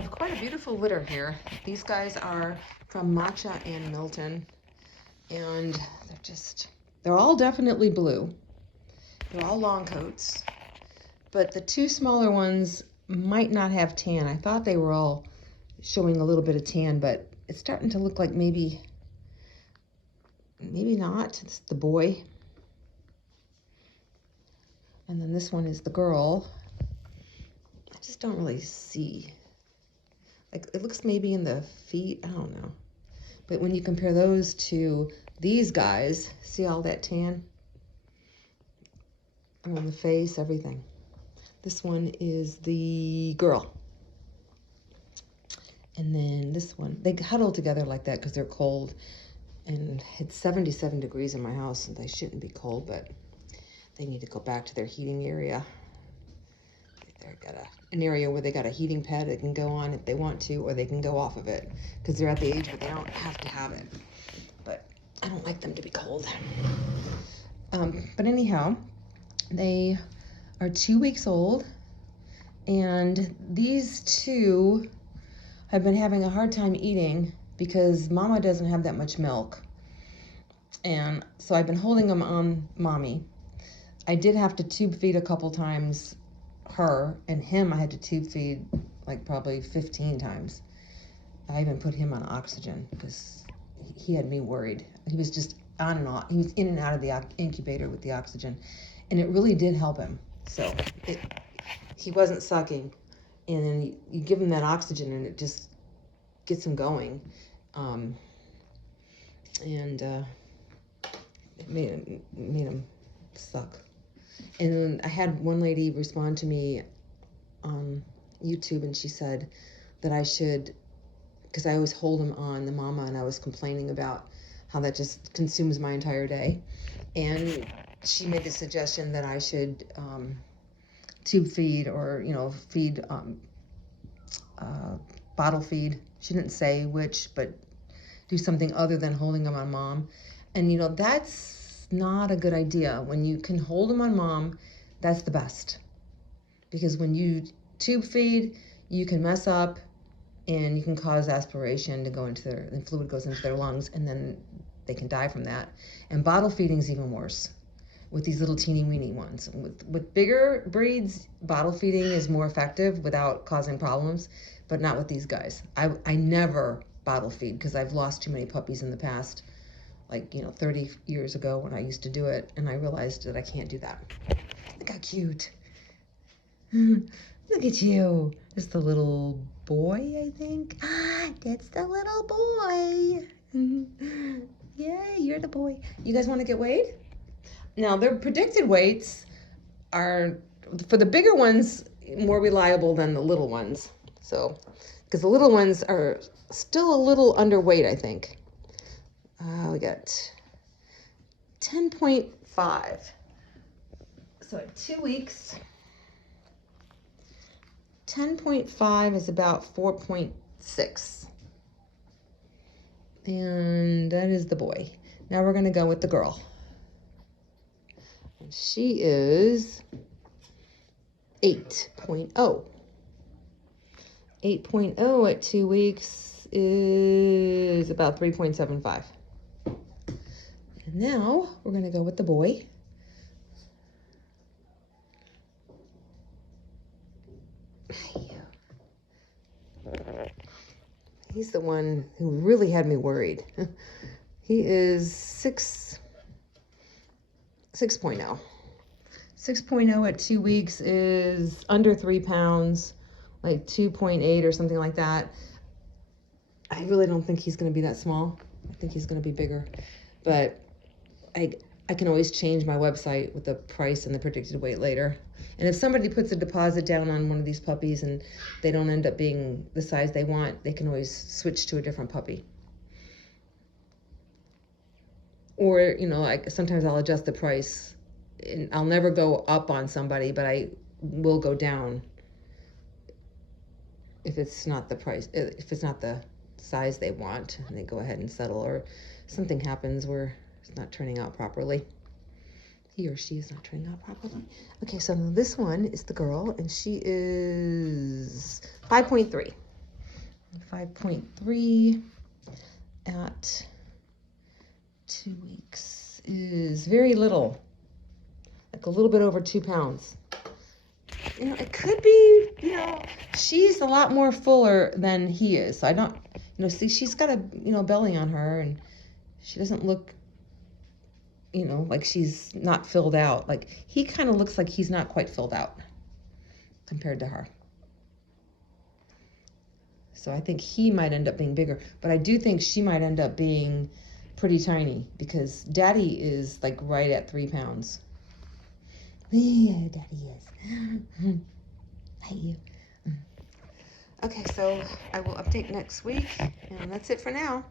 have quite a beautiful litter here. These guys are from Matcha and Milton, and they're all definitely blue. They're all long coats, but the two smaller ones might not have tan. I thought they were all showing a little bit of tan, but it's starting to look like maybe not. It's the boy. And then this one is the girl. I just don't really see. Like, it looks maybe in the feet, I don't know. But when you compare those to these guys, see all that tan? Around the face, everything. This one is the girl. And then this one, they huddle together like that because they're cold. And it's 77 degrees in my house, and they shouldn't be cold, but they need to go back to their heating area. They've got an area where they got a heating pad they can go on if they want to, or they can go off of it because they're at the age where they don't have to have it. But I don't like them to be cold. But anyhow, they are 2 weeks old, and these two have been having a hard time eating because Mama doesn't have that much milk. And so I've been holding them on Mommy. I did have to tube feed a couple times her, and him I had to tube feed like probably 15 times. I even put him on oxygen because he had me worried. He was just on and off. He was in and out of the incubator with the oxygen, and it really did help him. So he wasn't sucking, and then you give him that oxygen and it just gets him going. It made him suck. And then I had one lady respond to me on YouTube, and she said that I should, because I always hold him on the mama, and I was complaining about how that just consumes my entire day. And she made the suggestion that I should tube feed, or feed, bottle feed. She didn't say which, but do something other than holding him on Mom. And that's not a good idea. When you can hold them on Mom, that's the best, because when you tube feed, you can mess up and you can cause aspiration to go into the fluid goes into their lungs, and then they can die from that. And bottle feeding is even worse with these little teeny weeny ones. With bigger breeds, bottle feeding is more effective without causing problems, but not with these guys. I never bottle feed because I've lost too many puppies in the past. 30 years ago when I used to do it, and I realized that I can't do that. Look how cute. Look at you. It's the little boy, I think. That's the little boy. Yay, you're the boy. You guys want to get weighed? Now, their predicted weights are, for the bigger ones, more reliable than the little ones. So, because the little ones are still a little underweight, I think. We got 10.5. So at 2 weeks, 10.5 is about 4.6. And that is the boy. Now we're going to go with the girl. And she is 8.0. 8.0 at 2 weeks is about 3.75. And now we're going to go with the boy. He's the one who really had me worried. He is 6.0. 6.0 at 2 weeks is under 3 pounds, like 2.8 or something like that. I really don't think he's going to be that small. I think he's going to be bigger. But I can always change my website with the price and the predicted weight later. And if somebody puts a deposit down on one of these puppies and they don't end up being the size they want, they can always switch to a different puppy. Or, sometimes I'll adjust the price. And I'll never go up on somebody, but I will go down if it's not the price, if it's not the size they want, and they go ahead and settle, or something happens where it's not turning out properly. He or she is not turning out properly. Okay, so this one is the girl, and she is 5.3. 5.3 at 2 weeks is very little, like a little bit over 2 pounds. You know, it could be, you know, she's a lot more fuller than he is. So I don't, you know, see, she's got a, you know, belly on her, and she doesn't look, you know, like she's not filled out. Like, he kind of looks like he's not quite filled out compared to her. So I think he might end up being bigger, but I do think she might end up being pretty tiny because Daddy is like right at 3 pounds. Yeah, Daddy is. Hi, you. Okay, so I will update next week, and that's it for now.